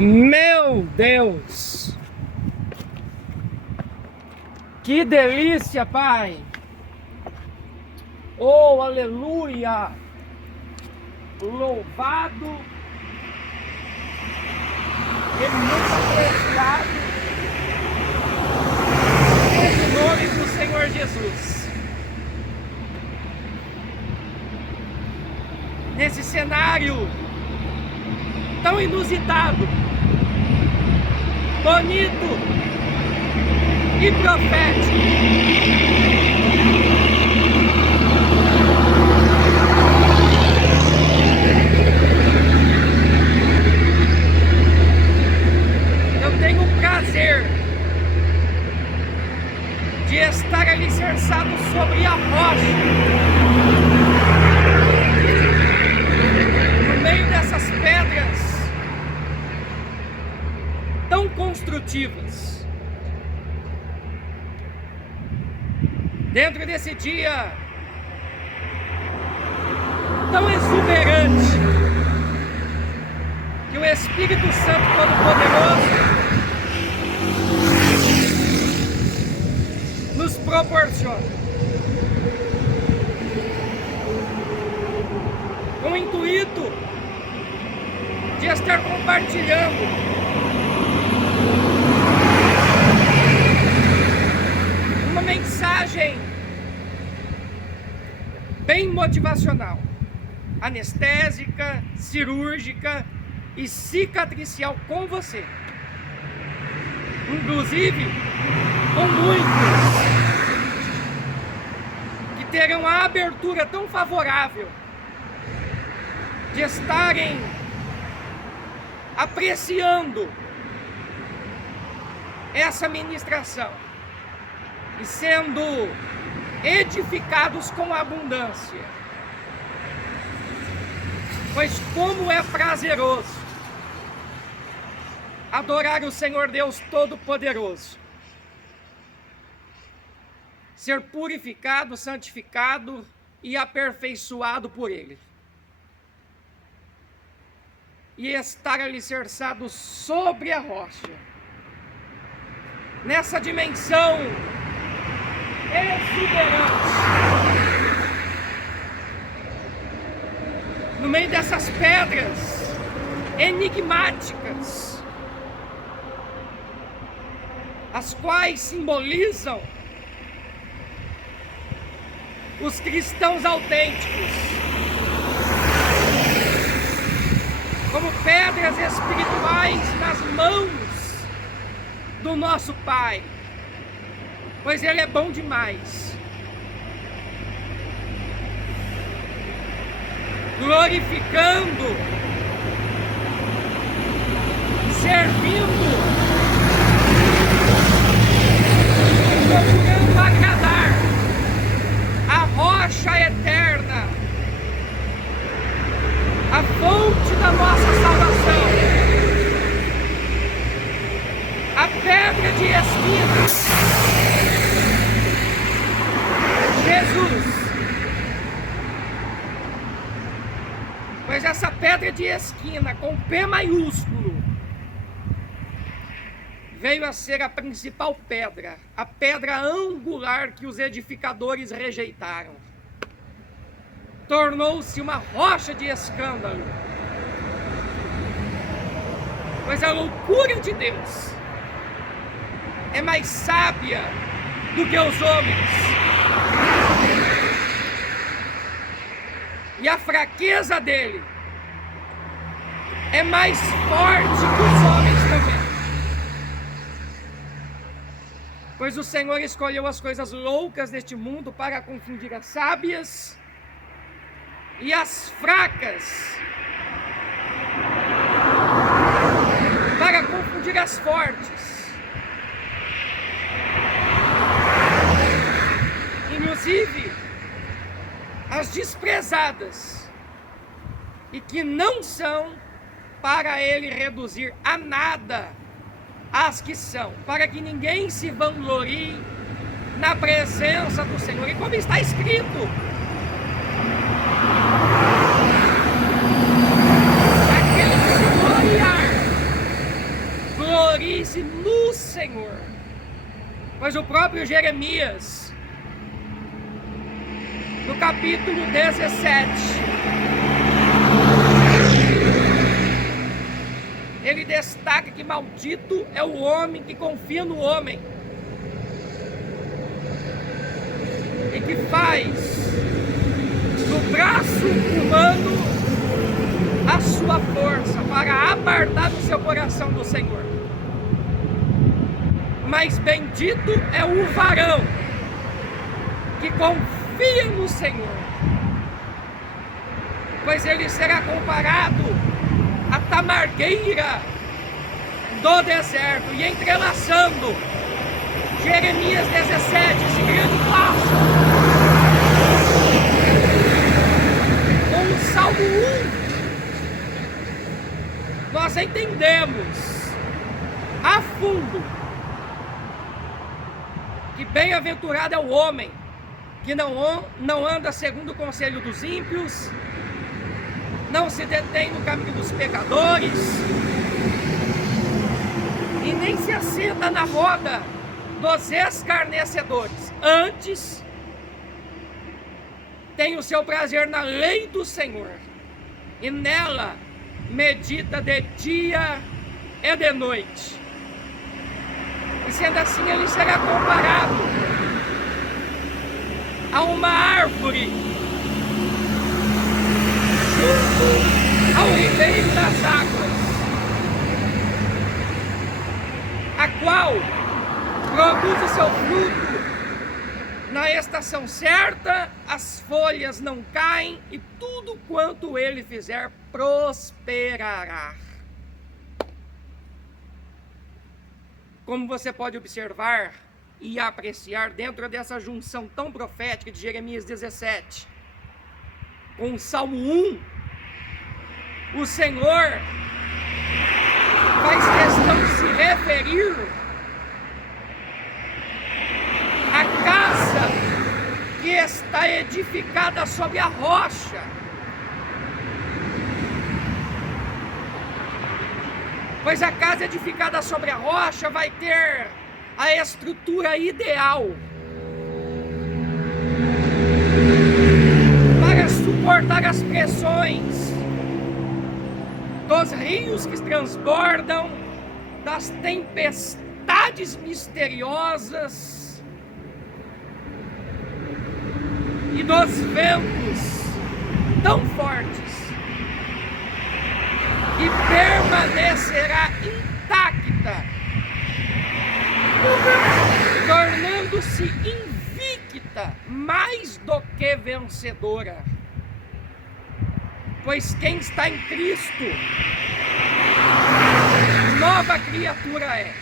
Meu Deus! Que delícia, Pai! Oh, aleluia! Louvado e muito apreciado seja o nome do Senhor Jesus. Nesse cenário tão inusitado, bonito e profético, eu tenho o prazer de estar alicerçado sobre a rocha, no meio dessas pedras tão construtivas. Dentro desse dia tão exuberante que o Espírito Santo Todo-Poderoso nos proporciona, com o intuito de estar compartilhando uma mensagem bem motivacional, anestésica, cirúrgica e cicatricial com você, inclusive com muitos que terão a abertura tão favorável de estarem apreciando essa ministração e sendo edificados com abundância. Pois como é prazeroso adorar o Senhor Deus Todo-Poderoso, ser purificado, santificado e aperfeiçoado por Ele, e estar alicerçado sobre a rocha, nessa dimensão exuberante, no meio dessas pedras enigmáticas, as quais simbolizam os cristãos autênticos, como pedras espirituais nas mãos do nosso Pai, pois Ele é bom demais. Glorificando, servindo, procurando agradar a rocha eterna, a fonte da nossa salvação, a pedra de esquina, Jesus. Pois essa pedra de esquina com P maiúsculo veio a ser a principal pedra, a pedra angular que os edificadores rejeitaram. Tornou-se uma rocha de escândalo, pois a loucura de Deus é mais sábia do que os homens, e a fraqueza dele é mais forte que os homens também, pois o Senhor escolheu as coisas loucas deste mundo para confundir as sábias, e as fracas para confundir as fortes. Inclusive as desprezadas, e que não são, para Ele reduzir a nada as que são, para que ninguém se vanglorie na presença do Senhor. E como está escrito, aquele que se gloriar Pois o próprio Jeremias, no capítulo 17, ele destaca que maldito é o homem que confia no homem e que faz do braço humano a sua força para apartar do seu coração do Senhor. Mas bendito é o varão que confia no Senhor, pois ele será comparado à tamargueira do deserto. E entrelaçando Jeremias 17, esse grande passo, com o Salmo 1, nós entendemos a fundo que bem-aventurado é o homem que não anda segundo o conselho dos ímpios, não se detém no caminho dos pecadores e nem se assenta na roda dos escarnecedores. Antes, tem o seu prazer na lei do Senhor e nela medita de dia e de noite. E sendo assim, ele será comparado a uma árvore junto ao ribeiro das águas, a qual produz o seu fruto na estação certa, as folhas não caem e tudo quanto ele fizer prosperará. Como você pode observar e apreciar dentro dessa junção tão profética de Jeremias 17 com o Salmo 1, o Senhor faz questão de se referir à casa que está edificada sobre a rocha. Pois a casa edificada sobre a rocha vai ter a estrutura ideal para suportar as pressões dos rios que transbordam, das tempestades misteriosas e dos ventos tão fortes, e permanecerá intacta, tornando-se invicta mais do que vencedora. Pois quem está em Cristo, nova criatura é.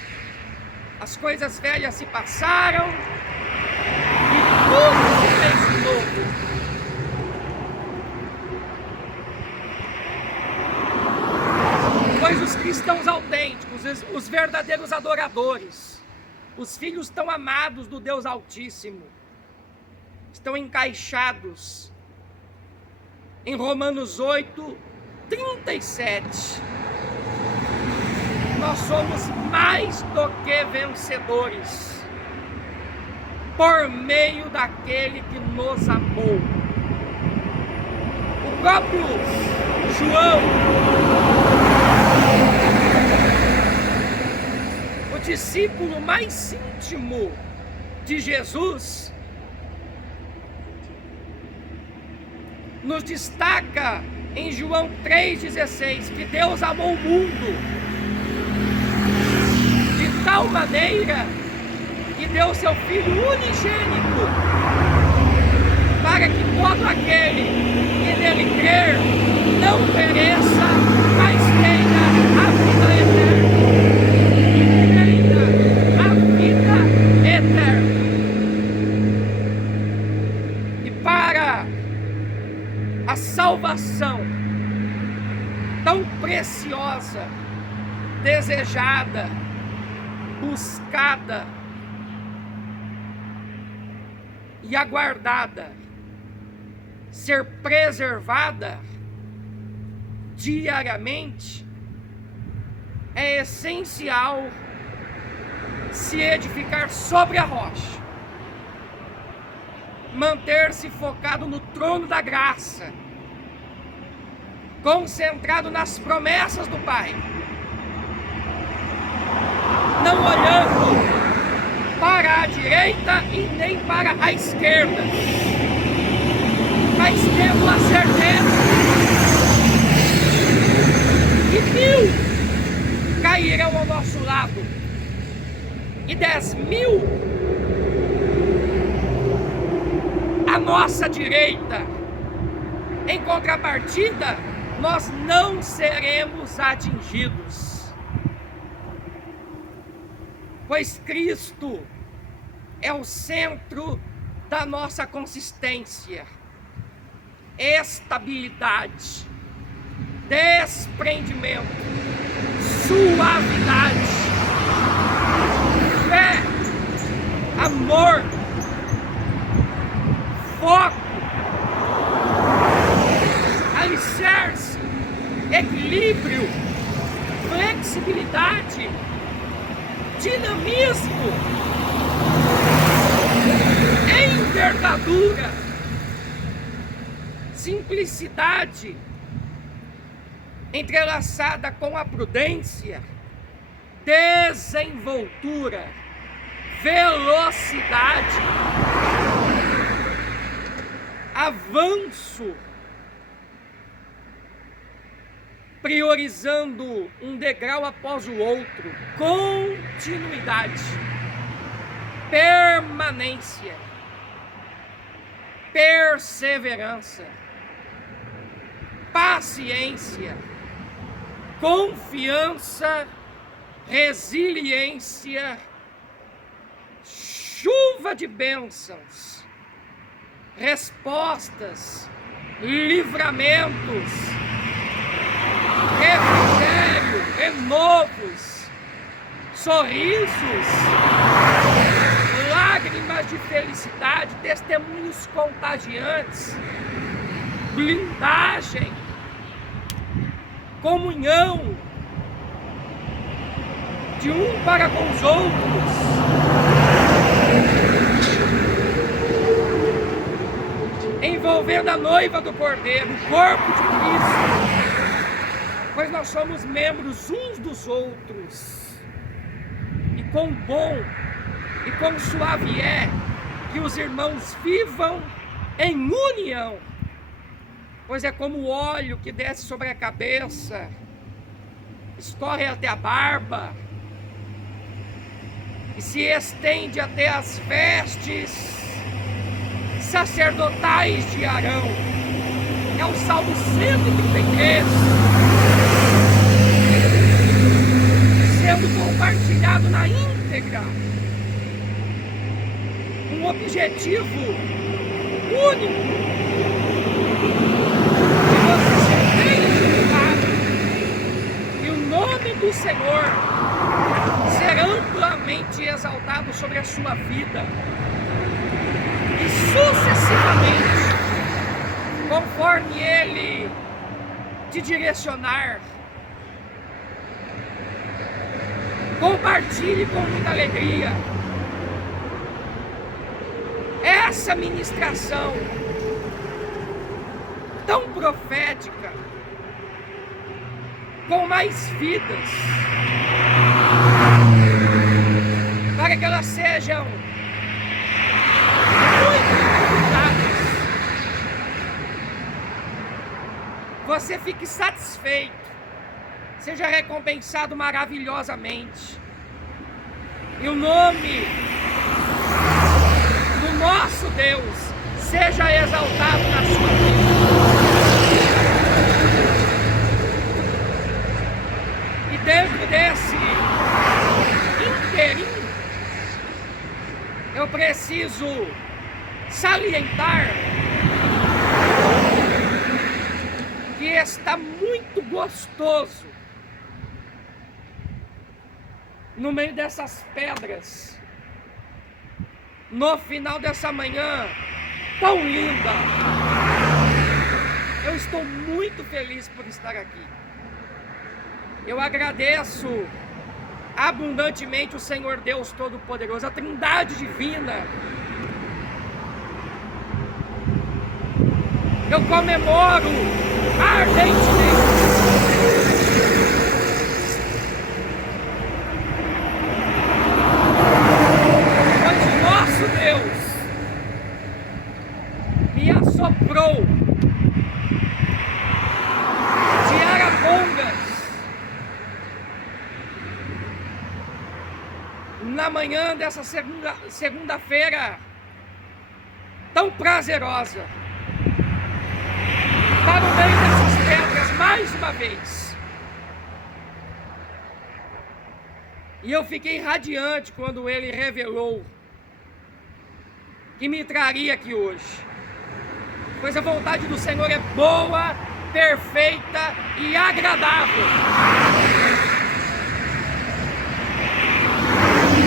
As coisas velhas se passaram e tudo se fez novo. Pois os cristãos autênticos, os verdadeiros adoradores, os filhos tão amados do Deus Altíssimo, estão encaixados em Romanos 8, 37. Nós somos mais do que vencedores por meio daquele que nos amou. O próprio João, o discípulo mais íntimo de Jesus, nos destaca em João 3,16 que Deus amou o mundo de tal maneira que deu seu Filho unigênito para que todo aquele que nele crer não pereça, mas tenha a vida eterna. A vida eterna. E para a salvação tão preciosa, desejada, buscada e aguardada, ser preservada diariamente, é essencial se edificar sobre a rocha, manter-se focado no trono da graça, concentrado nas promessas do Pai, não olhando para a direita e nem para a esquerda, mas tendo a certeza que 1000 cairão ao nosso lado e 10.000 à nossa direita. Em contrapartida, nós não seremos atingidos, pois Cristo é o centro da nossa consistência, estabilidade, desprendimento, suavidade, fé, amor, foco, alicerce, equilíbrio, flexibilidade, dinamismo, envergadura, simplicidade, entrelaçada com a prudência, desenvoltura, velocidade, avanço, priorizando um degrau após o outro, continuidade, permanência, perseverança, paciência, confiança, resiliência, chuva de bênçãos, respostas, livramentos, refrigério, renovos, sorrisos, lágrimas de felicidade, testemunhos contagiantes, blindagem, comunhão de um para com os outros, envolvendo a noiva do Cordeiro, o corpo de Cristo, pois nós somos membros uns dos outros. E quão bom e quão suave é que os irmãos vivam em união, pois é como o óleo que desce sobre a cabeça, escorre até a barba e se estende até as vestes sacerdotais de Arão. É o Salmo 133, sendo compartilhado na íntegra, um objetivo único, de você ser edificado e o nome do Senhor ser amplamente exaltado sobre a sua vida, e sucessivamente, conforme Ele te direcionar, compartilhe com muita alegria essa ministração tão profética, com mais vidas, para que elas sejam muito utilizadas, você fique satisfeito, seja recompensado maravilhosamente, e o nome do nosso Deus seja exaltado na sua vida. E dentro desse inteirinho, eu preciso salientar que está muito gostoso no meio dessas pedras, no final dessa manhã tão linda. Eu estou muito feliz por estar aqui. Eu agradeço abundantemente o Senhor Deus Todo-Poderoso, a Trindade Divina. Eu comemoro ardentemente pois o nosso Deus me assoprou de arapongas na manhã dessa segunda-feira tão prazerosa, para o meio dessas pedras, mais uma vez. E eu fiquei radiante quando ele revelou que me traria aqui hoje, pois a vontade do Senhor é boa, perfeita e agradável.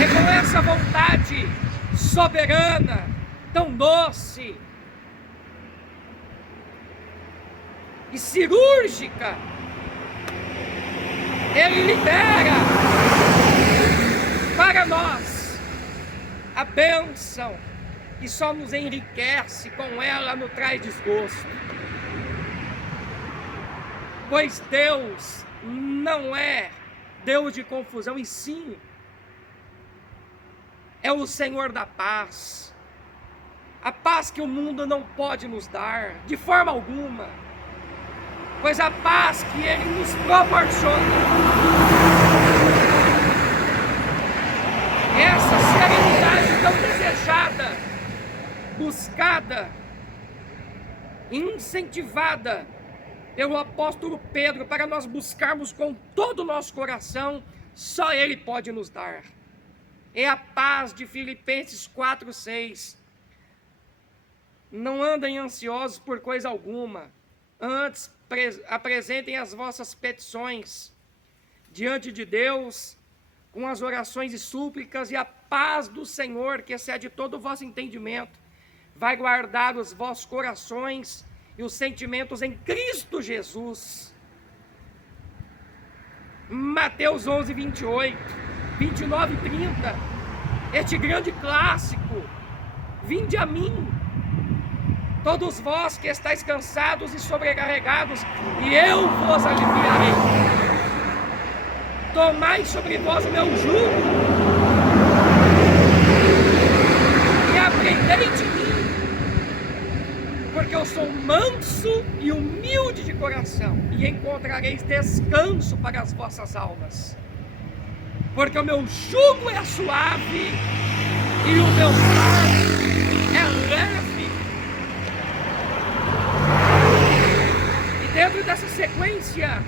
É com essa vontade soberana, tão doce e cirúrgica, ele libera para nós a bênção que só nos enriquece, com ela nos traz desgosto. Pois Deus não é Deus de confusão, e sim é o Senhor da paz. A paz que o mundo não pode nos dar, de forma alguma. Pois a paz que Ele nos proporciona, essa serenidade tão desejada, buscada, incentivada pelo apóstolo Pedro para nós buscarmos com todo o nosso coração, só Ele pode nos dar. É a paz de Filipenses 4:6. Não andem ansiosos por coisa alguma, antes apresentem as vossas petições diante de Deus com as orações e súplicas, e a paz do Senhor, que excede todo o vosso entendimento, vai guardar os vossos corações e os sentimentos em Cristo Jesus. Mateus 11:28, 29 e 30, este grande clássico: vinde a mim, todos vós que estáis cansados e sobrecarregados, e eu vos aliviarei. Tomai sobre vós o meu jugo, e aprendei de mim, porque eu sou manso e humilde de coração, e encontrareis descanso para as vossas almas. Porque o meu jugo é suave, e o meu fardo é leve. Dentro dessa sequência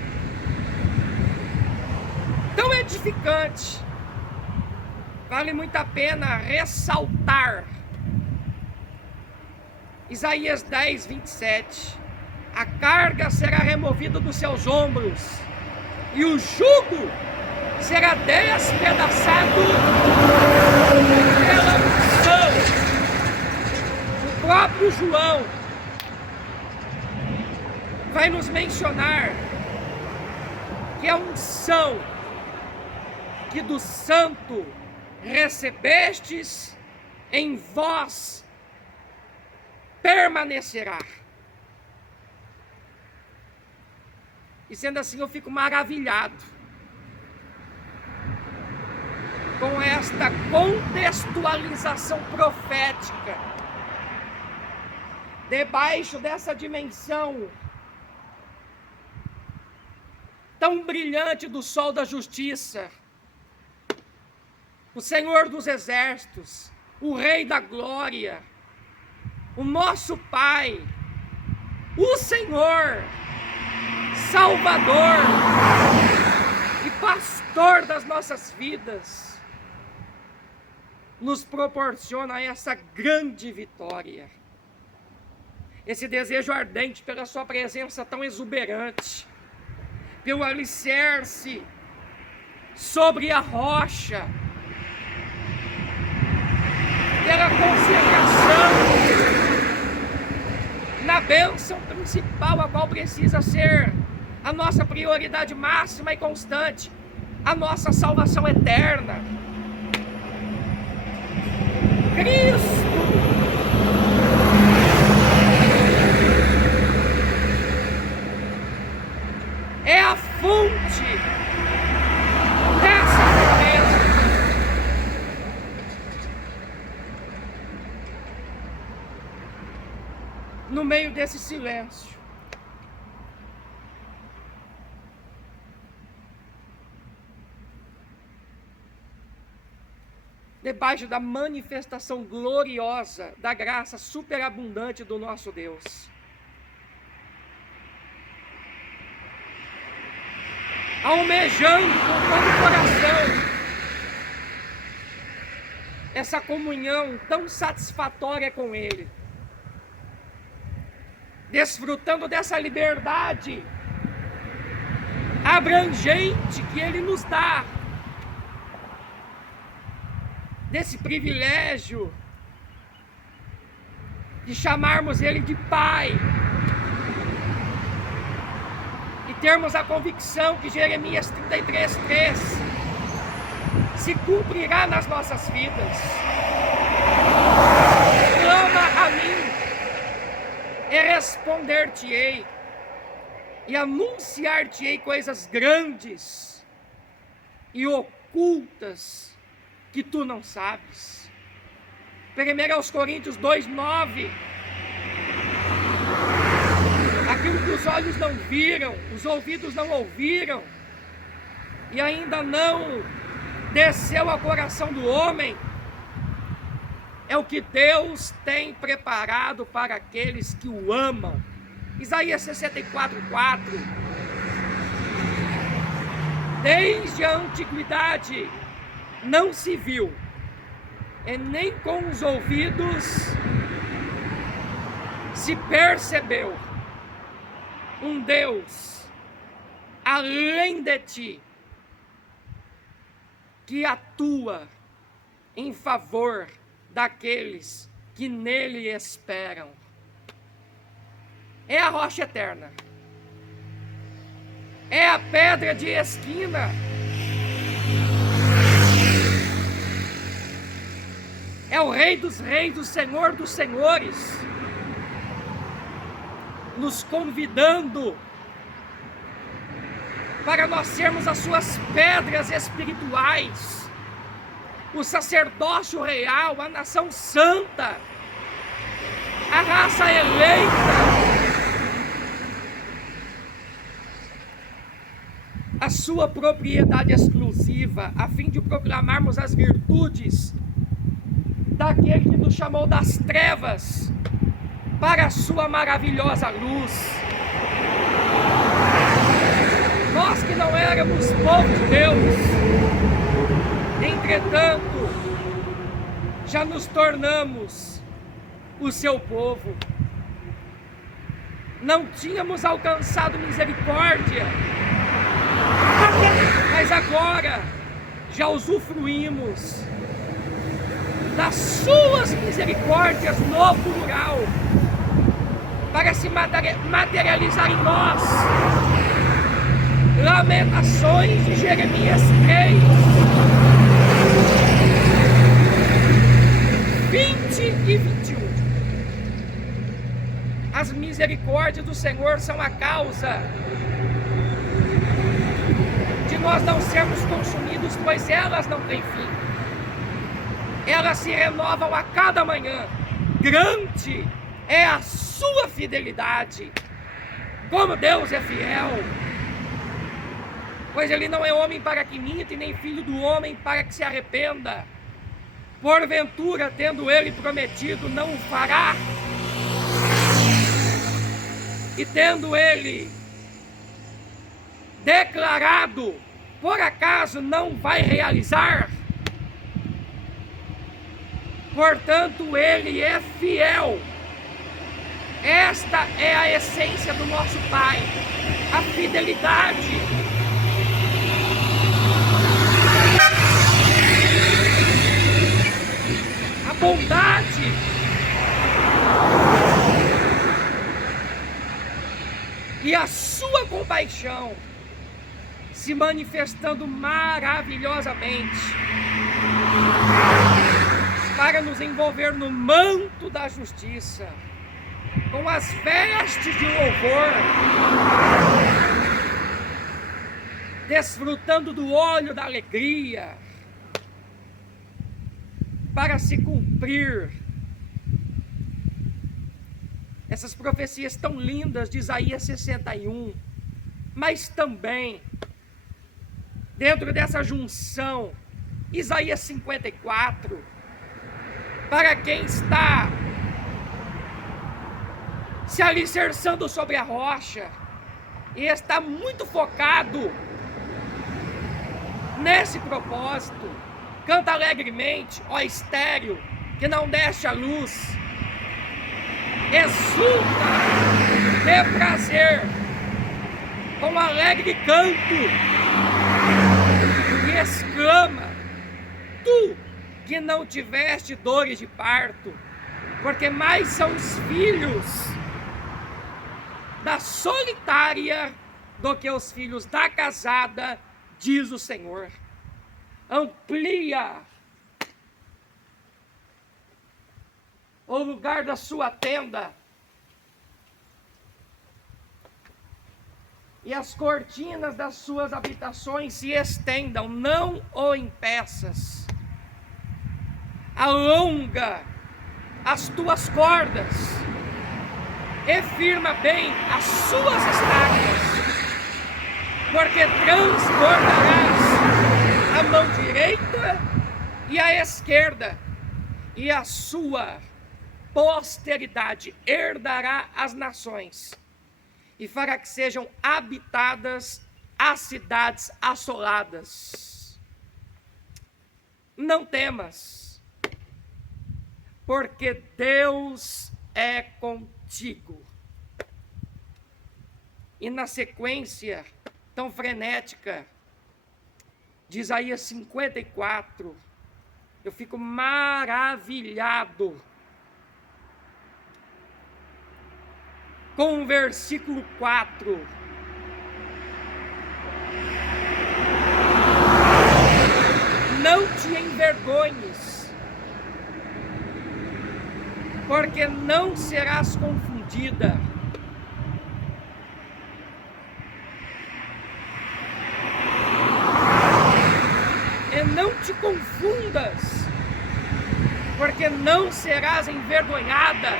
tão edificante, vale muito a pena ressaltar Isaías 10:27. A carga será removida dos seus ombros, e o jugo será despedaçado pela unção. O próprio João vai nos mencionar que a unção que do santo recebestes, em vós permanecerá. E sendo assim, eu fico maravilhado com esta contextualização profética, debaixo dessa dimensão tão brilhante do sol da justiça, o Senhor dos exércitos, o Rei da glória, o nosso Pai, o Senhor, Salvador e Pastor das nossas vidas, nos proporciona essa grande vitória, esse desejo ardente pela sua presença tão exuberante, pelo alicerce sobre a rocha, pela concentração na bênção principal, a qual precisa ser a nossa prioridade máxima e constante, a nossa salvação eterna. Cristo é a fonte dessa certeza. No meio desse silêncio, debaixo da manifestação gloriosa da graça superabundante do nosso Deus, almejando com todo o coração essa comunhão tão satisfatória com Ele, desfrutando dessa liberdade abrangente que Ele nos dá, desse privilégio de chamarmos Ele de Pai e termos a convicção que Jeremias 33:3 se cumprirá nas nossas vidas. Clama a mim e responder-te-ei e anunciar-te-ei coisas grandes e ocultas que tu não sabes. 1 Coríntios 2:9. Aquilo que os olhos não viram, os ouvidos não ouviram, e ainda não desceu ao coração do homem, é o que Deus tem preparado para aqueles que o amam. Isaías 64:4. Desde a antiguidade não se viu, e nem com os ouvidos se percebeu, um Deus além de ti, que atua em favor daqueles que nele esperam. É a rocha eterna, é a pedra de esquina, é o Rei dos Reis, o Senhor dos Senhores, nos convidando para nós sermos as suas pedras espirituais, o sacerdócio real, a nação santa, a raça eleita, a sua propriedade exclusiva, a fim de proclamarmos as virtudes daquele que nos chamou das trevas para a sua maravilhosa luz. Nós que não éramos povo de Deus, entretanto, já nos tornamos o seu povo. Não tínhamos alcançado misericórdia, mas agora já usufruímos das suas misericórdias no plural, para se materializar em nós. Lamentações de Jeremias 3, 20 e 21. As misericórdias do Senhor são a causa de nós não sermos consumidos, pois elas não têm fim. Elas se renovam a cada manhã. Grande é a sua fidelidade. Como Deus é fiel. Pois Ele não é homem para que minta, e nem filho do homem para que se arrependa. Porventura, tendo Ele prometido, não o fará. E tendo Ele declarado, por acaso não vai realizar? Portanto, Ele é fiel. Esta é a essência do nosso Pai, a fidelidade. A bondade. E a sua compaixão se manifestando maravilhosamente para nos envolver no manto da justiça, com as vestes de louvor, desfrutando do óleo da alegria, para se cumprir essas profecias tão lindas de Isaías 61, mas também dentro dessa junção, Isaías 54, para quem está se alicerçando sobre a rocha e está muito focado nesse propósito. Canta alegremente, ó estéril, que não desce a luz. Exulta de prazer, com alegre canto, e exclama: tu que não tiveste dores de parto, porque mais são os filhos da solitária do que os filhos da casada, diz o Senhor. Amplia o lugar da sua tenda, e as cortinas das suas habitações se estendam, não o impeças. Alonga as tuas cordas e firma bem as suas estacas, porque transbordarás a mão direita e a esquerda, e a sua posteridade herdará as nações, e fará que sejam habitadas as cidades assoladas. Não temas, porque Deus é contigo. E na sequência tão frenética de Isaías 54, eu fico maravilhado com o versículo 4. Não te envergonhes, porque não serás confundida. E não te confundas, porque não serás envergonhada.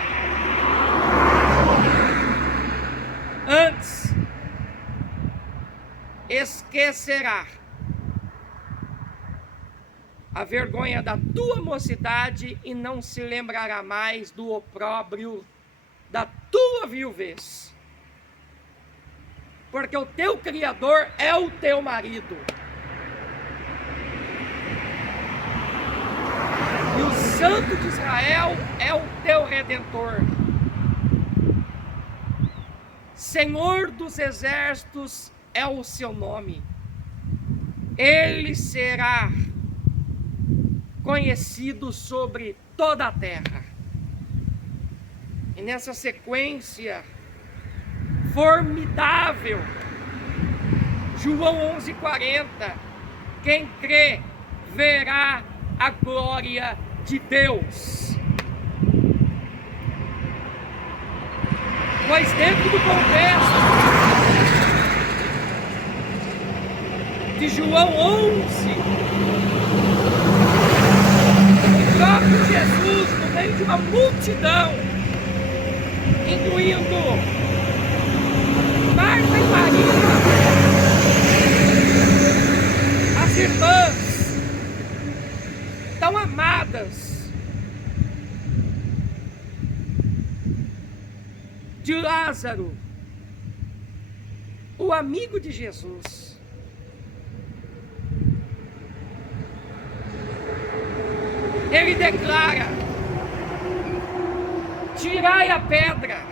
Antes, esquecerá a vergonha da tua mocidade e não se lembrará mais do opróbrio da tua viuvez. Porque o teu Criador é o teu marido. E o Santo de Israel é o teu Redentor. Senhor dos exércitos é o seu nome. Ele será conhecido sobre toda a terra. E nessa sequência formidável, João 11:40, quem crê verá a glória de Deus. Pois dentro do contexto de João 11, o próprio Jesus, no meio de uma multidão, incluindo Marta e Maria, as irmãs tão amadas de Lázaro, o amigo de Jesus, ele declara: tirai a pedra,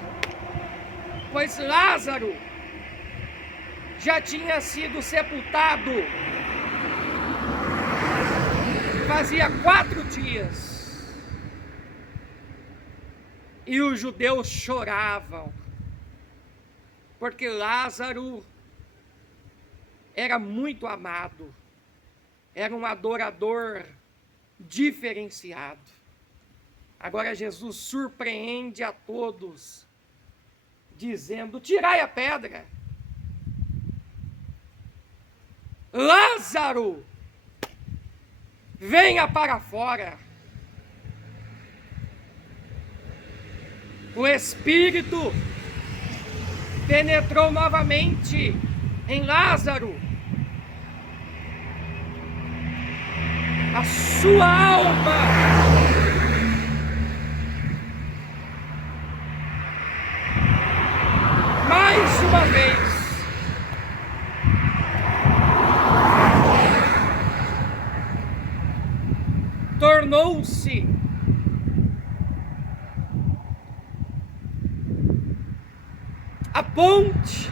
pois Lázaro já tinha sido sepultado fazia 4 dias. E os judeus choravam, porque Lázaro era muito amado, era um adorador diferenciado. Agora Jesus surpreende a todos, dizendo: tirai a pedra. Lázaro, venha para fora. O Espírito penetrou novamente em Lázaro. A sua alma mais uma vez tornou-se a ponte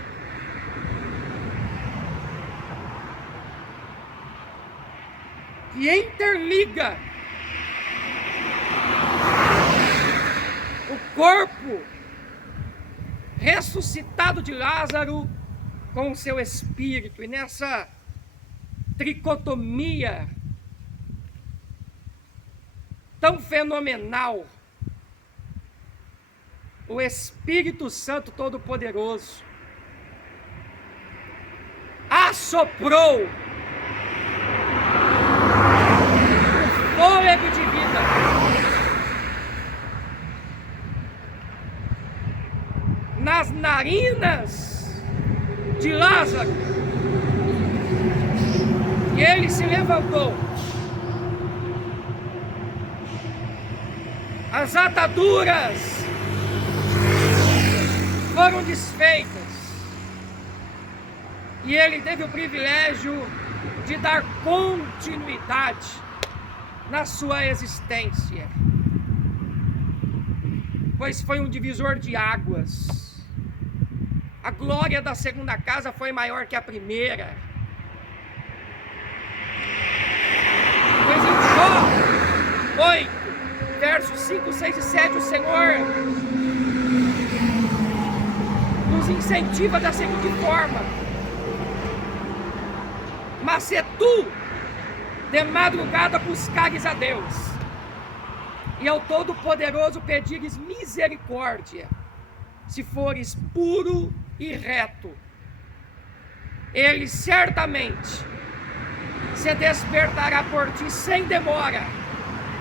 que interliga o corpo ressuscitado de Lázaro com o seu espírito. E nessa tricotomia tão fenomenal, o Espírito Santo Todo-Poderoso assoprou o fôlego de vida nas narinas de Lázaro, e ele se levantou. As ataduras foram desfeitas e ele teve o privilégio de dar continuidade na sua existência, pois foi um divisor de águas. A glória da segunda casa foi maior que a primeira, pois em Jó 8, versos 5, 6 e 7, o Senhor nos incentiva da seguinte forma: mas se tu de madrugada buscares a Deus, e ao Todo-Poderoso pedires misericórdia, se fores puro e reto, Ele certamente se despertará por ti sem demora,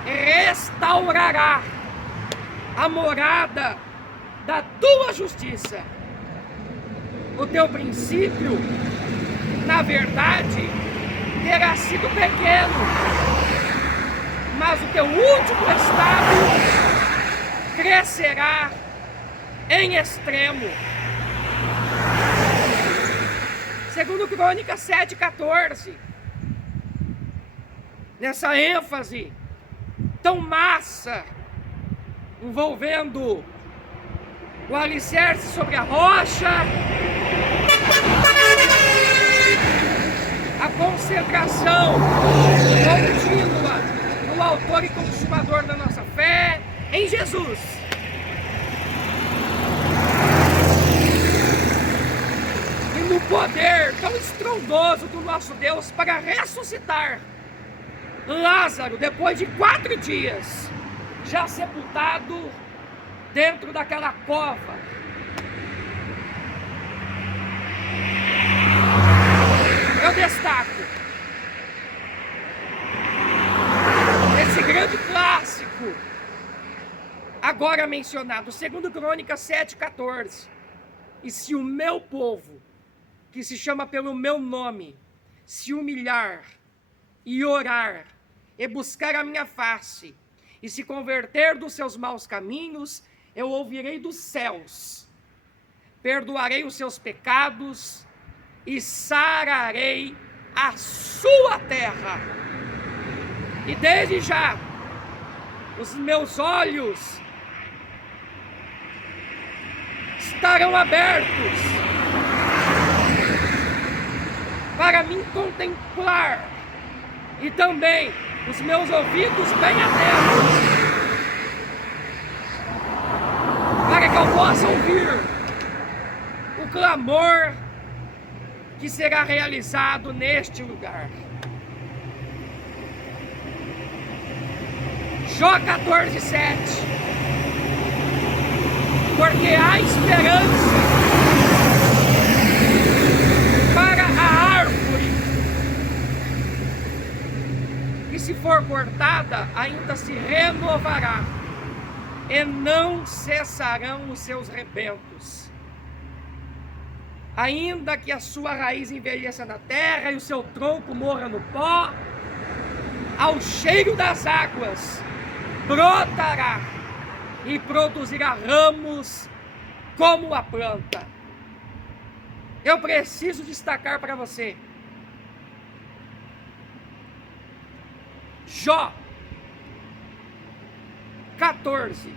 restaurará a morada da tua justiça. O teu princípio, na verdade, terá sido pequeno, mas o teu último estado crescerá em extremo. Segundo Crônicas 7,14, nessa ênfase tão massa, envolvendo o alicerce sobre a rocha, a concentração contínua no autor e consumador da nossa fé, em Jesus. E no poder tão estrondoso do nosso Deus para ressuscitar Lázaro, depois de 4 dias, já sepultado dentro daquela cova. Eu destaco esse grande clássico agora mencionado, segundo Crônicas 7,14. E se o meu povo, que se chama pelo meu nome, se humilhar e orar, e buscar a minha face, e se converter dos seus maus caminhos, eu ouvirei dos céus, perdoarei os seus pecados e sararei a sua terra. E desde já, os meus olhos estarão abertos para me contemplar, e também os meus ouvidos bem atentos, para que eu possa ouvir o clamor que será realizado neste lugar. Jó 14:7. Porque há esperança para a árvore, e se for cortada, ainda se renovará, e não cessarão os seus rebentos. Ainda que a sua raiz envelheça na terra e o seu tronco morra no pó, ao cheiro das águas brotará e produzirá ramos como a planta. Eu preciso destacar para você, Jó 14,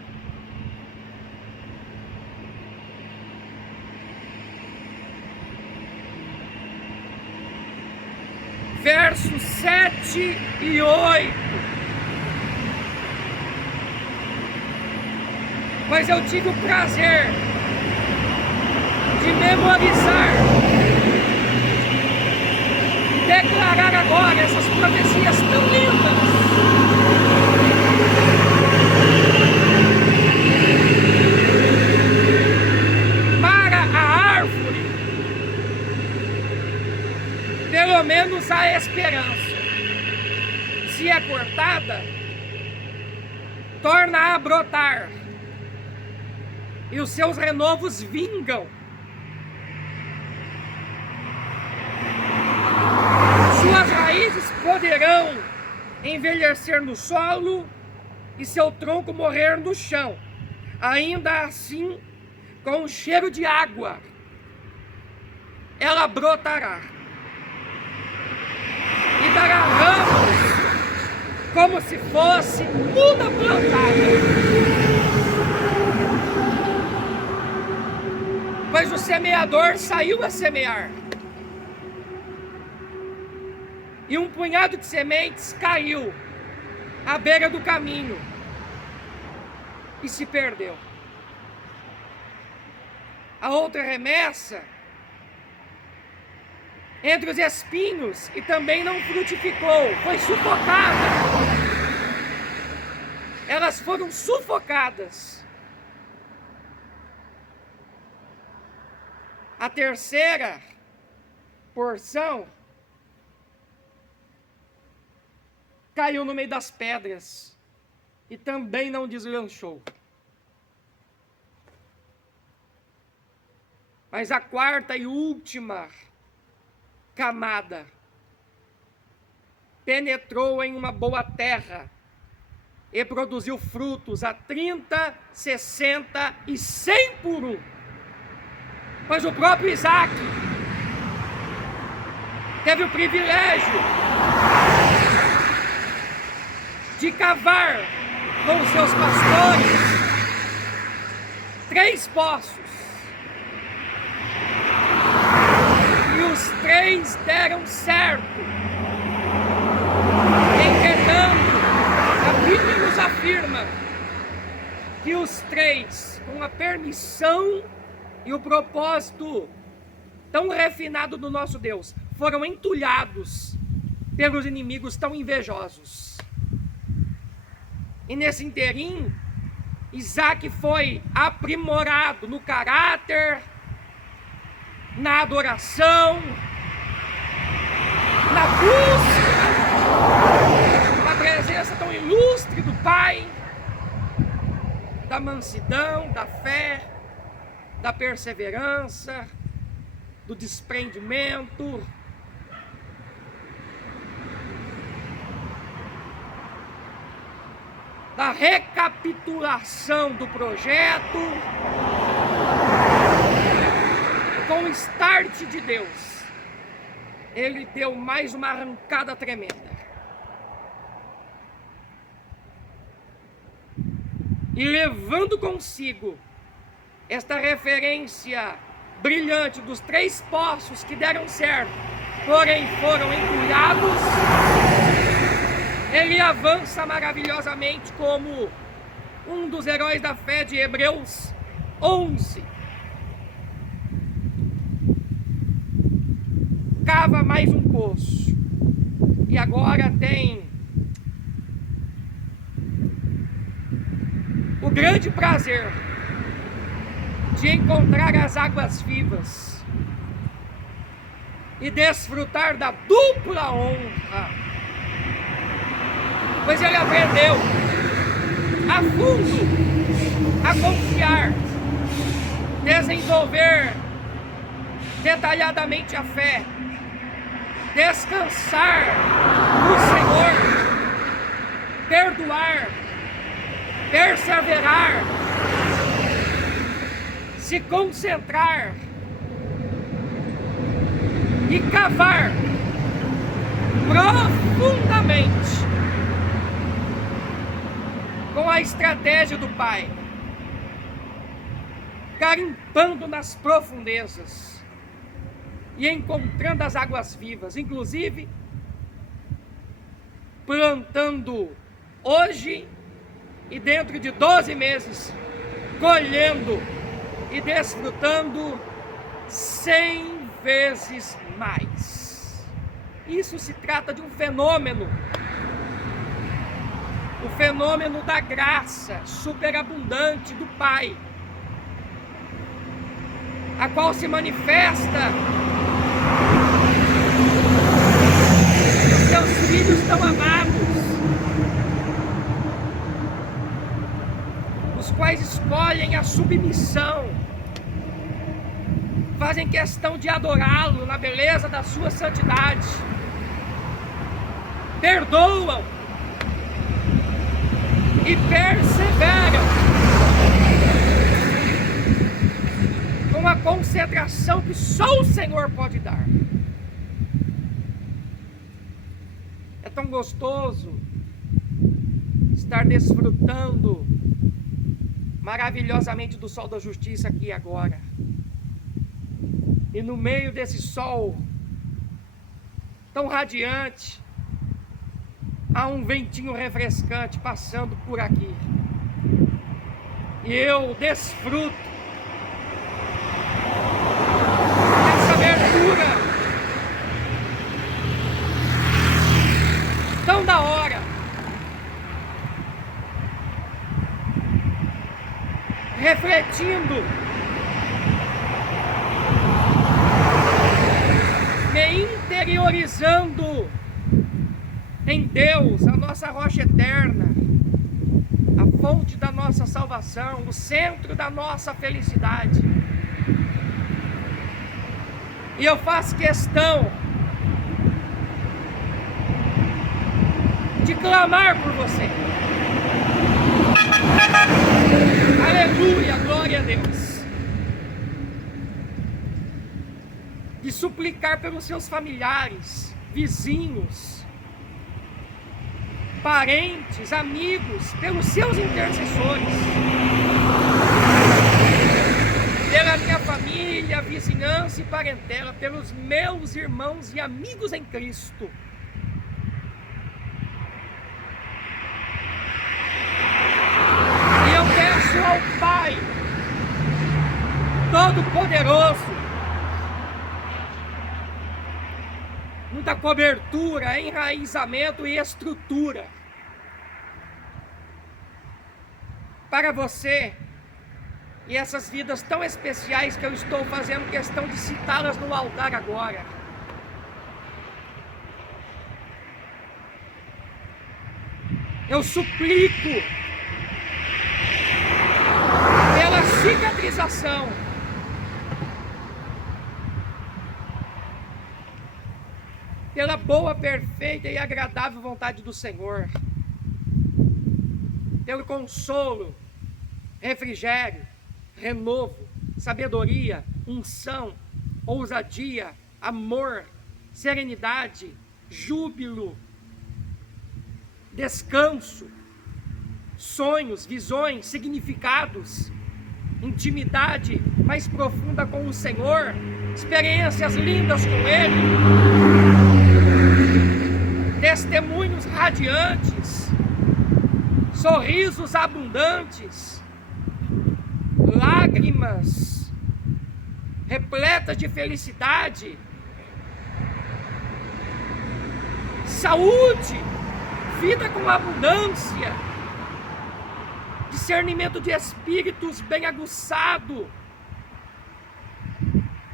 versos 7 e 8. Mas eu tive o prazer de memorizar e declarar agora essas profecias tão lindas. Para a árvore, pelo menos há esperança. Se é cortada, torna a brotar, e os seus renovos vingam. Suas raízes poderão envelhecer no solo e seu tronco morrer no chão. Ainda assim, com o cheiro de água, ela brotará e dará ramos como se fosse muda plantada. Pois o semeador saiu a semear, e um punhado de sementes caiu à beira do caminho e se perdeu. A outra remessa entre os espinhos e também não frutificou, foi sufocada. Elas foram sufocadas. A terceira porção caiu no meio das pedras e também não deslanchou. Mas a quarta e última camada penetrou em uma boa terra e produziu frutos a 30, 60 e 100 por um. Pois o próprio Isaac teve o privilégio de cavar com os seus pastores 3 poços, e os 3 deram certo. Entretanto, a Bíblia nos afirma que os 3, com a permissão e o propósito tão refinado do nosso Deus, foram entulhados pelos inimigos tão invejosos. E nesse interim, Isaac foi aprimorado no caráter, na adoração, na busca da presença tão ilustre do Pai, da mansidão, da fé, da perseverança, do desprendimento. Da recapitulação do projeto, com o start de Deus, ele deu mais uma arrancada tremenda. E levando consigo esta referência brilhante dos 3 poços que deram certo, porém foram entulhados, ele avança maravilhosamente como um dos heróis da fé de Hebreus 11. cava mais um poço. E agora tem o grande prazer de encontrar as águas vivas e desfrutar da dupla honra, pois ele aprendeu a fundo a confiar, desenvolver detalhadamente a fé, descansar no Senhor, perdoar, perseverar, se concentrar e cavar profundamente com a estratégia do Pai, garimpando nas profundezas e encontrando as águas vivas, inclusive plantando hoje e dentro de 12 meses, colhendo e desfrutando 100 vezes mais. Isso se trata de um fenômeno, o fenômeno da graça superabundante do Pai, a qual se manifesta nos seus filhos tão amados, os quais escolhem a submissão, fazem questão de adorá-lo na beleza da sua santidade, perdoam e perseveram com a concentração que só o Senhor pode dar. É tão gostoso estar desfrutando maravilhosamente do sol da justiça aqui e agora. E no meio desse sol tão radiante, há um ventinho refrescante passando por aqui. E eu desfruto dessa abertura tão da hora, refletindo, me interiorizando em Deus, a nossa rocha eterna, a fonte da nossa salvação, o centro da nossa felicidade. E eu faço questão de clamar por você. Aleluia, glória a Deus. De suplicar pelos seus familiares, vizinhos, parentes, amigos, pelos seus intercessores, pela minha família, vizinhança e parentela, pelos meus irmãos e amigos em Cristo. E eu peço ao Pai Todo-Poderoso muita cobertura, enraizamento e estrutura para você e essas vidas tão especiais que eu estou fazendo questão de citá-las no altar agora. Eu suplico pela cicatrização, pela boa, perfeita e agradável vontade do Senhor, pelo consolo, refrigério, renovo, sabedoria, unção, ousadia, amor, serenidade, júbilo, descanso, sonhos, visões, significados, intimidade mais profunda com o Senhor, experiências lindas com Ele, testemunhos radiantes, sorrisos abundantes, lágrimas repletas de felicidade, saúde, vida com abundância, discernimento de espíritos bem aguçado,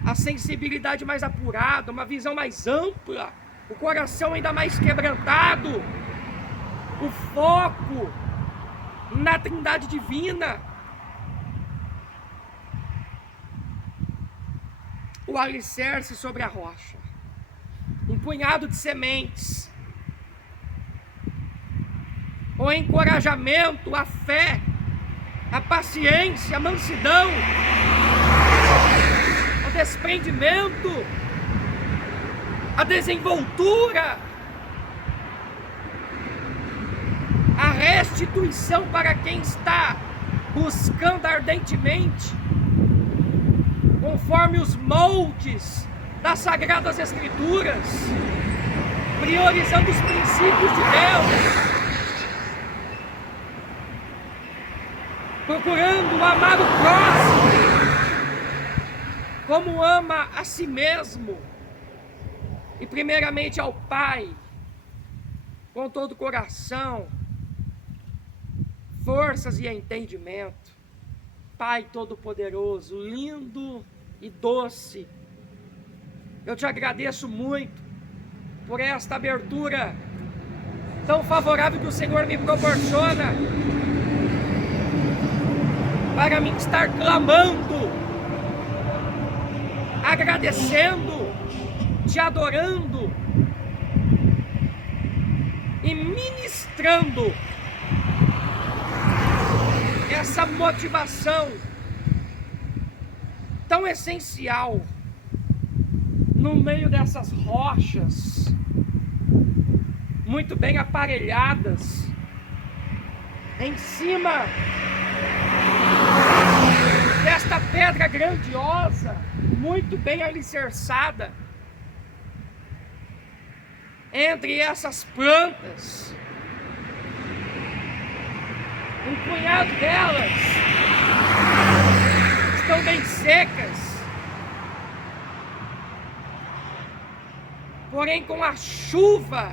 a sensibilidade mais apurada, uma visão mais ampla, o coração ainda mais quebrantado, o foco na Trindade Divina, o alicerce sobre a rocha, um punhado de sementes, o encorajamento, a fé, a paciência, a mansidão, o desprendimento, a desenvoltura, a restituição para quem está buscando ardentemente, conforme os moldes das Sagradas Escrituras, priorizando os princípios de Deus, procurando amar o próximo como ama a si mesmo, e primeiramente ao Pai, com todo o coração, forças e entendimento. Pai Todo-Poderoso, lindo e doce, eu te agradeço muito por esta abertura tão favorável que o Senhor me proporciona para mim estar clamando, agradecendo, te adorando e ministrando essa motivação tão essencial no meio dessas rochas muito bem aparelhadas, em cima desta pedra grandiosa, muito bem alicerçada, entre essas plantas, um punhado delas estão bem secas, porém com a chuva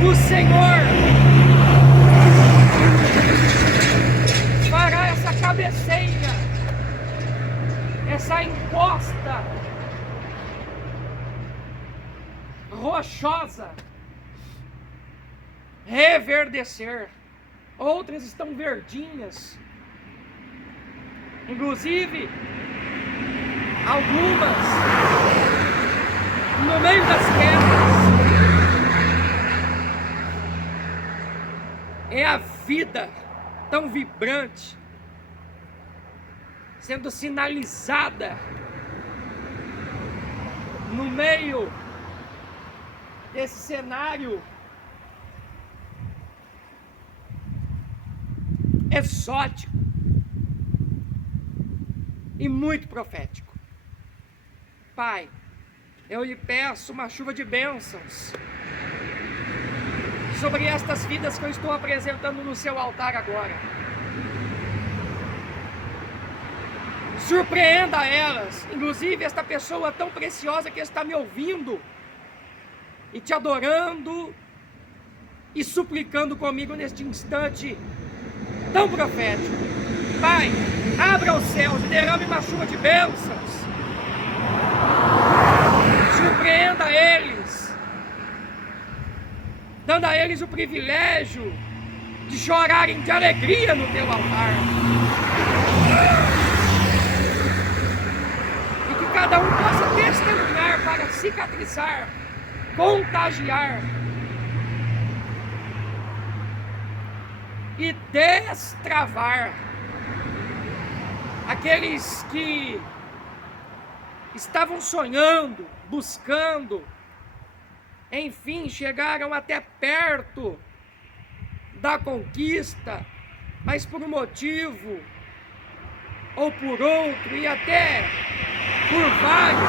o Senhor fará essa cabeceira, essa encosta rochosa reverdecer. Outras estão verdinhas, inclusive algumas no meio das pedras. É a vida tão vibrante sendo sinalizada no meio desse cenário exótico e muito profético. Pai, eu lhe peço uma chuva de bênçãos sobre estas vidas que eu estou apresentando no seu altar agora. Surpreenda elas, inclusive esta pessoa tão preciosa que está me ouvindo e te adorando e suplicando comigo neste instante tão profético. Pai, abra os céus e derrame uma chuva de bênçãos. Surpreenda eles, dando a eles o privilégio de chorarem de alegria no teu altar. E que cada um possa testemunhar para cicatrizar, contagiar e destravar aqueles que estavam sonhando, buscando, enfim, chegaram até perto da conquista, mas por um motivo ou por outro, e até por vários,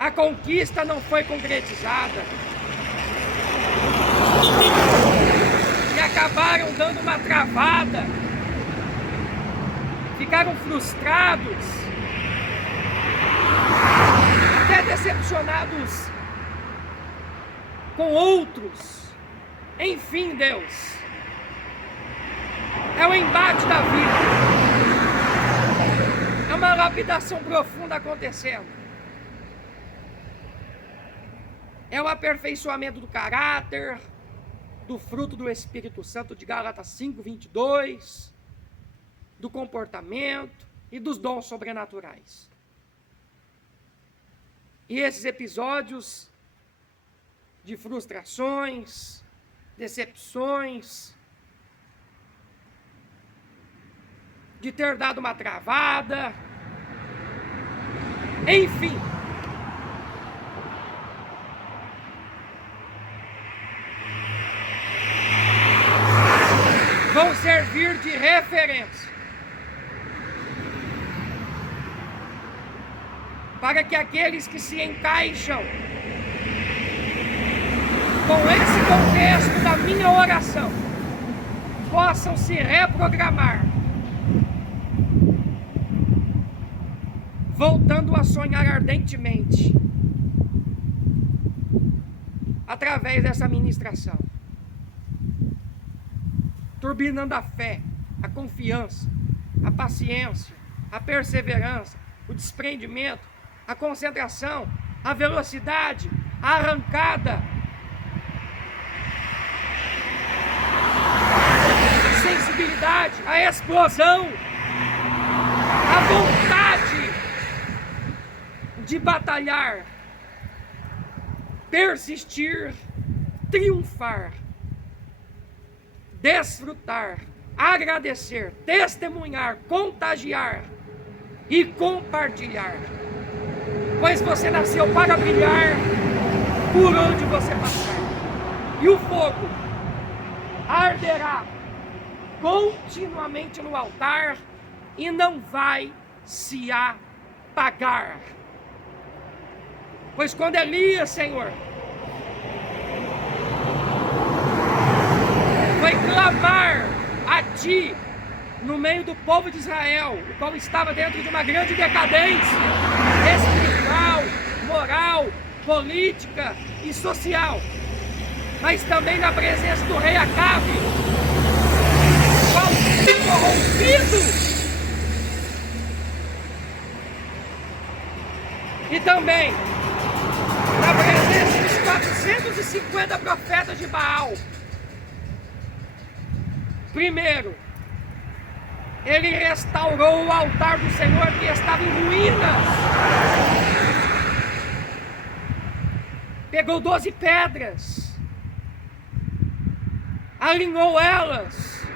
a conquista não foi concretizada e acabaram dando uma travada ficaram frustrados, até decepcionados com outros. Enfim, Deus, é o embate da vida, é uma lapidação profunda acontecendo, é o aperfeiçoamento do caráter, do fruto do Espírito Santo de Gálatas 5:22, do comportamento e dos dons sobrenaturais. E esses episódios de frustrações, decepções, de ter dado uma travada, enfim, vão servir de referência para que aqueles que se encaixam com esse contexto da minha oração possam se reprogramar, voltando a sonhar ardentemente através dessa ministração, turbinando a fé, a confiança, a paciência, a perseverança, o desprendimento, a concentração, a velocidade, a arrancada, a sensibilidade, a explosão, a vontade de batalhar, persistir, triunfar, desfrutar, agradecer, testemunhar, contagiar e compartilhar. Pois você nasceu para brilhar por onde você passar. E o fogo arderá continuamente no altar e não vai se apagar. Pois quando Elias, Senhor, foi clamar a Ti no meio do povo de Israel, o qual estava dentro de uma grande decadência espiritual, moral, política e social, mas também na presença do rei Acabe, o qual foi corrompido, e também na presença dos 450 profetas de Baal. Primeiro, ele restaurou o altar do Senhor que estava em ruínas. Pegou 12 pedras, alinhou elas,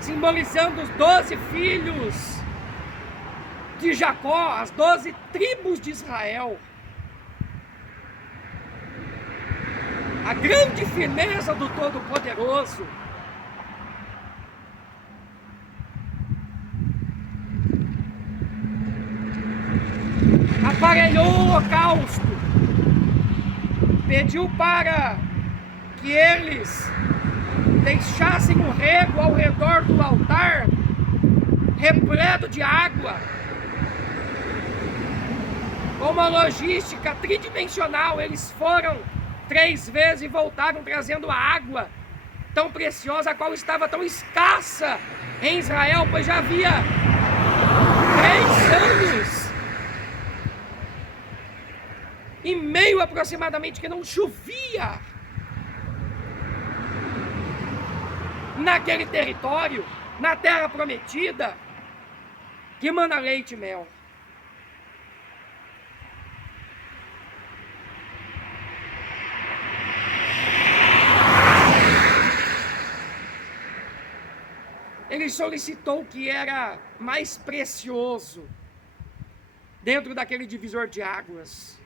simbolizando os 12 filhos de Jacó, as 12 tribos de Israel. A grande firmeza do Todo-Poderoso. Aparelhou o holocausto, pediu para que eles deixassem um rego ao redor do altar, repleto de água, com uma logística tridimensional. Eles foram 3 vezes e voltaram trazendo a água tão preciosa, a qual estava tão escassa em Israel, pois já havia 3 anos e meio aproximadamente que não chovia naquele território, na terra prometida, que mana leite e mel. Ele solicitou o que era mais precioso dentro daquele divisor de águas,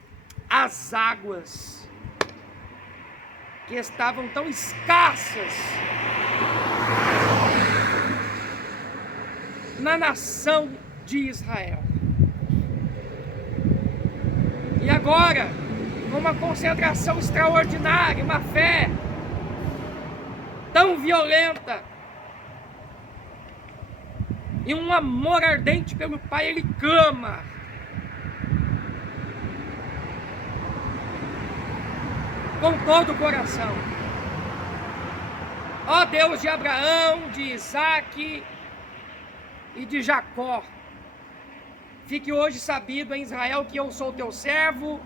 as águas que estavam tão escassas na nação de Israel. E agora, com uma concentração extraordinária, uma fé tão violenta, e um amor ardente pelo Pai, ele clama. Com todo o coração. Ó Deus de Abraão, de Isaque e de Jacó, fique hoje sabido em Israel que eu sou teu servo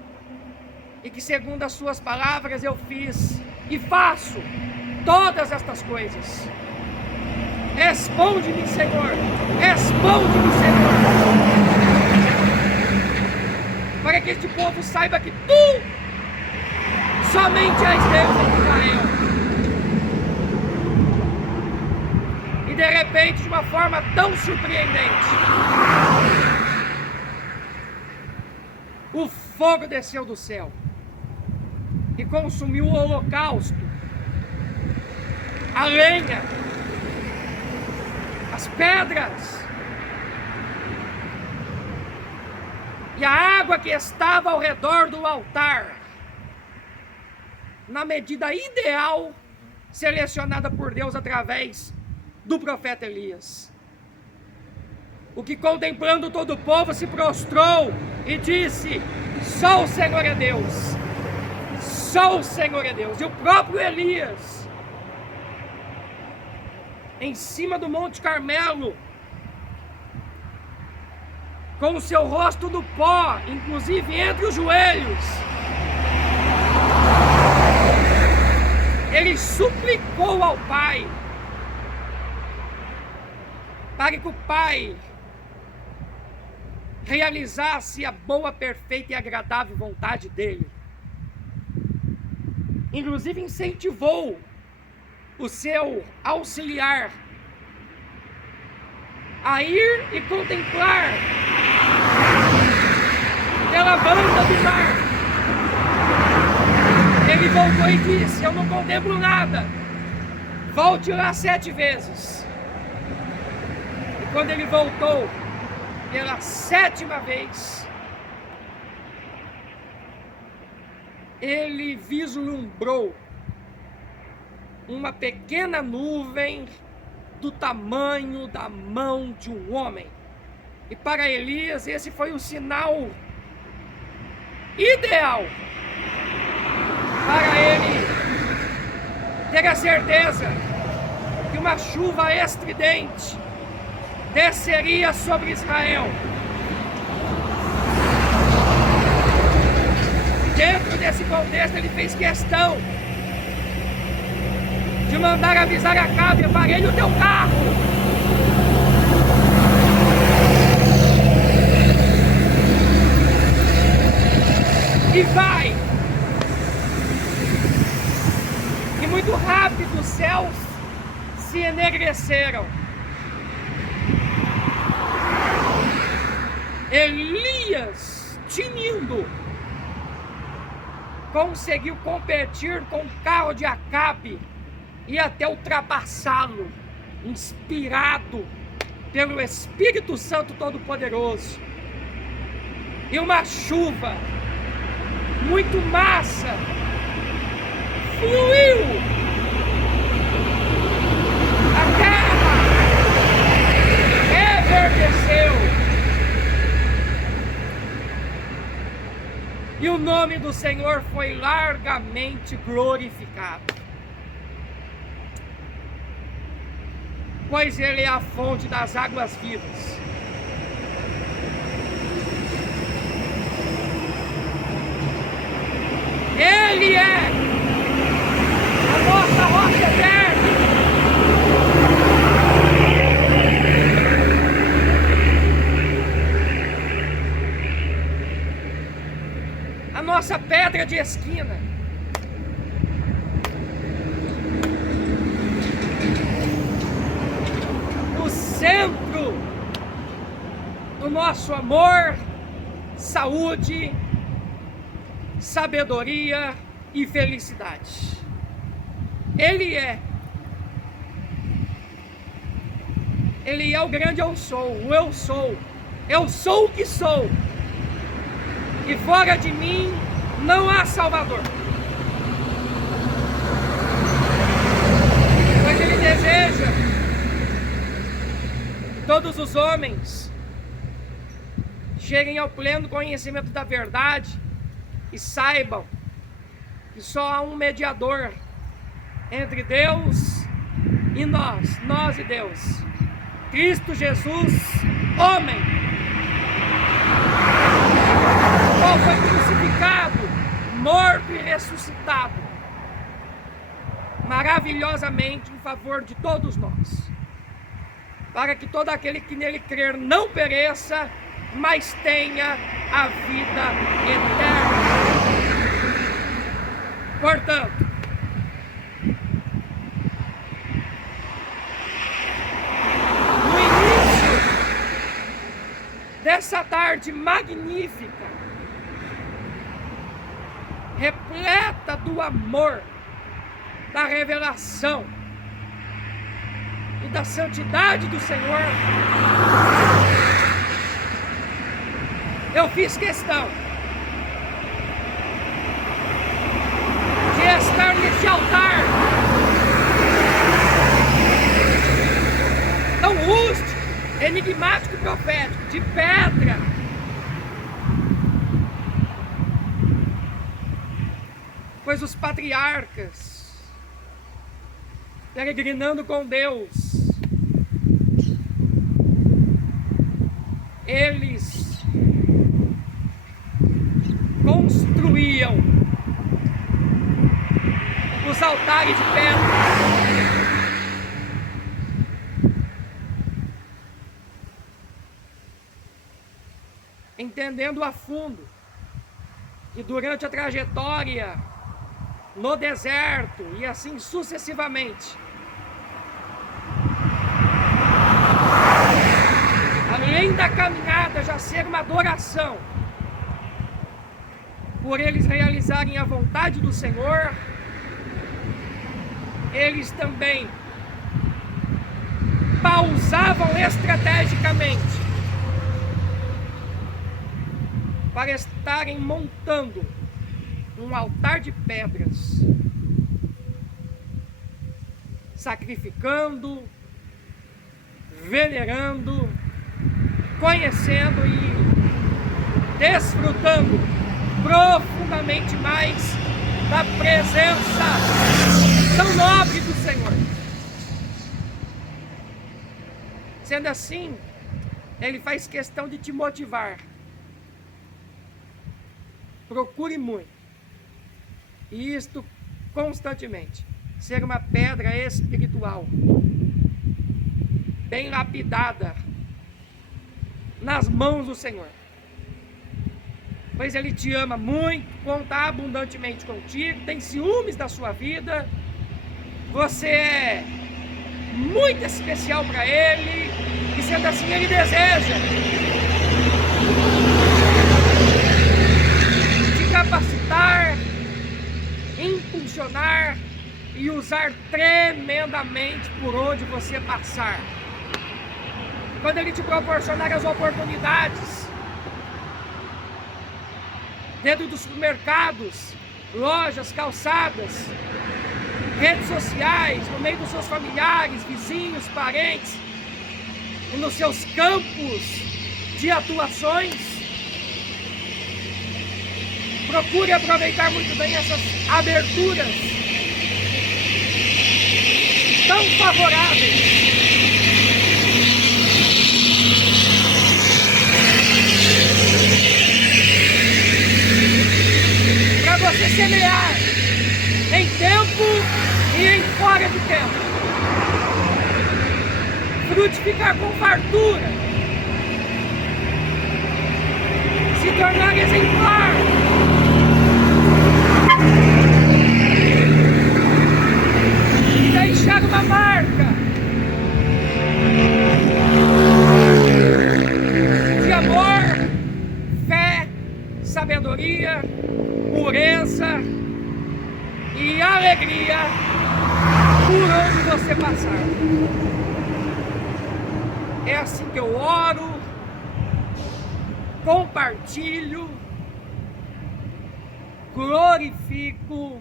e que segundo as suas palavras eu fiz e faço todas estas coisas. Responde-me, Senhor, responde-me, Senhor, para que este povo saiba que tu somente és Deus em Israel. E de repente, de uma forma tão surpreendente, o fogo desceu do céu e consumiu o holocausto, a lenha, as pedras e a água que estava ao redor do altar, na medida ideal selecionada por Deus através do profeta Elias. O que, contemplando todo o povo, se prostrou e disse: só o Senhor é Deus, só o Senhor é Deus. E o próprio Elias, em cima do Monte Carmelo, com o seu rosto no pó, inclusive entre os joelhos, ele suplicou ao Pai, para que o Pai realizasse a boa, perfeita e agradável vontade dele. Inclusive incentivou o seu auxiliar a ir e contemplar pela banda do mar. Ele voltou e disse: eu não contemplo nada, volte lá 7 vezes. E quando ele voltou pela 7ª vez, ele vislumbrou uma pequena nuvem do tamanho da mão de um homem. E para Elias esse foi o sinal ideal para ele ter a certeza que uma chuva estridente desceria sobre Israel. Dentro desse contexto ele fez questão de mandar avisar Acabe: aparelhe o teu carro. E vai. E muito rápido os céus se enegreceram. Elias, tinindo, conseguiu competir com o carro de Acabe e até ultrapassá-lo, inspirado pelo Espírito Santo Todo-Poderoso. E uma chuva muito massa fluiu. A terra reverdeceu. E o nome do Senhor foi largamente glorificado, pois Ele é a fonte das águas vivas. Ele é a nossa rocha eterna. A nossa pedra de esquina. O centro do nosso amor, saúde, sabedoria e felicidade. Ele é o grande eu sou, o eu sou o que sou, e fora de mim não há Salvador. Mas Ele deseja todos os homens cheguem ao pleno conhecimento da verdade e saibam que só há um mediador entre Deus e nós e Deus, Cristo Jesus, homem, o qual foi crucificado, morto e ressuscitado, maravilhosamente em favor de todos nós, para que todo aquele que nele crer não pereça, mas tenha a vida eterna. Portanto, no início dessa tarde magnífica, repleta do amor, da revelação e da santidade do Senhor, eu fiz questão de estar nesse altar tão rústico, enigmático e profético, de pedra, pois os patriarcas, peregrinando com Deus, eles construíam os altares de pedra, entendendo a fundo que durante a trajetória no deserto e assim sucessivamente, além da caminhada já ser uma adoração, por eles realizarem a vontade do Senhor, eles também pausavam estrategicamente para estarem montando um altar de pedras, sacrificando, venerando, conhecendo e desfrutando profundamente mais da presença tão nobre do Senhor. Sendo assim, ele faz questão de te motivar. Procure muito, e isto constantemente, ser uma pedra espiritual, bem lapidada nas mãos do Senhor, pois Ele te ama muito, conta abundantemente contigo, tem ciúmes da sua vida, você é muito especial para Ele, e sendo assim Ele deseja te capacitar, impulsionar e usar tremendamente por onde você passar. Quando Ele te proporcionar as oportunidades dentro dos supermercados, lojas, calçadas, redes sociais, no meio dos seus familiares, vizinhos, parentes, e nos seus campos de atuações, procure aproveitar muito bem essas aberturas tão favoráveis para você semear em tempo e em fora de tempo, frutificar com fartura, se tornar exemplar, e deixar uma marca de amor, fé, sabedoria, pureza e alegria por onde você passar. É assim que eu oro, compartilho, glorifico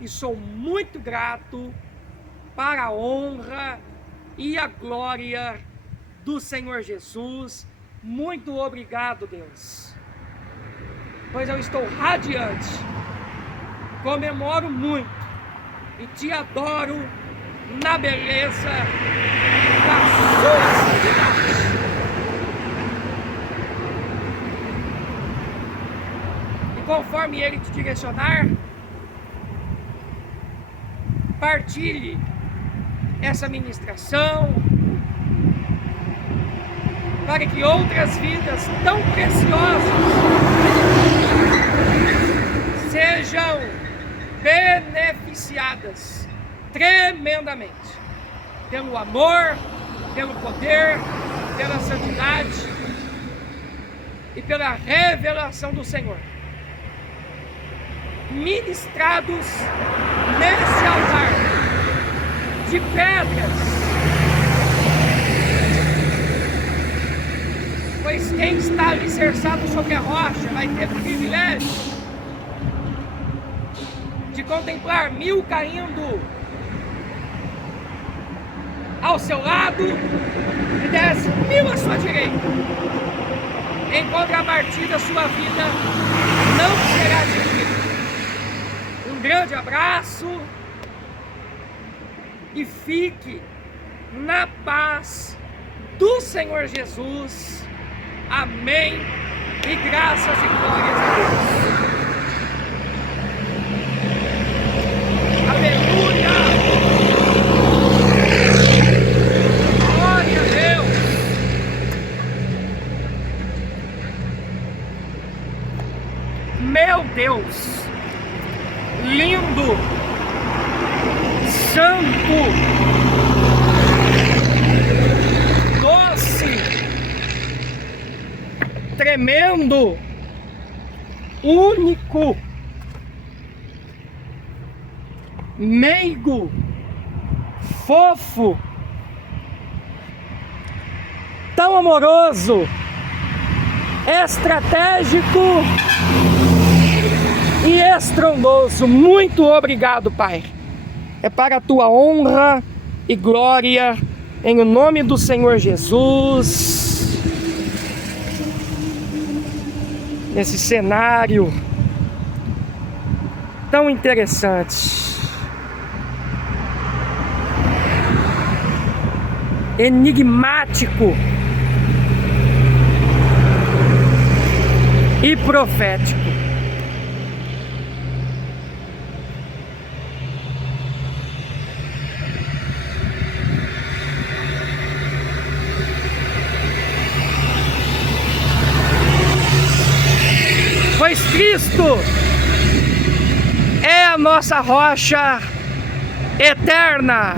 e sou muito grato para a honra e a glória do Senhor Jesus. Muito obrigado, Deus, pois eu estou radiante, comemoro muito e te adoro na beleza da sua santidade. E conforme Ele te direcionar, partilhe essa ministração, para que outras vidas tão preciosas sejam beneficiadas tremendamente pelo amor, pelo poder, pela santidade e pela revelação do Senhor, ministrados nesse altar de pedras. Pois quem está alicerçado sobre a rocha vai ter o privilégio de contemplar 1000 caindo ao seu lado e 10.000 à sua direita. Em contrapartida, sua vida não será atingida. Um grande abraço e fique na paz do Senhor Jesus. Amém. E graças e glórias a Deus. Aleluia. Glória a Deus. Meu Deus. Lindo. Santo. Tremendo, único, meigo, fofo, tão amoroso, estratégico e estrondoso. Muito obrigado, Pai. É para a tua honra e glória, em nome do Senhor Jesus. Nesse cenário tão interessante, enigmático e profético. Pois Cristo é a nossa rocha eterna.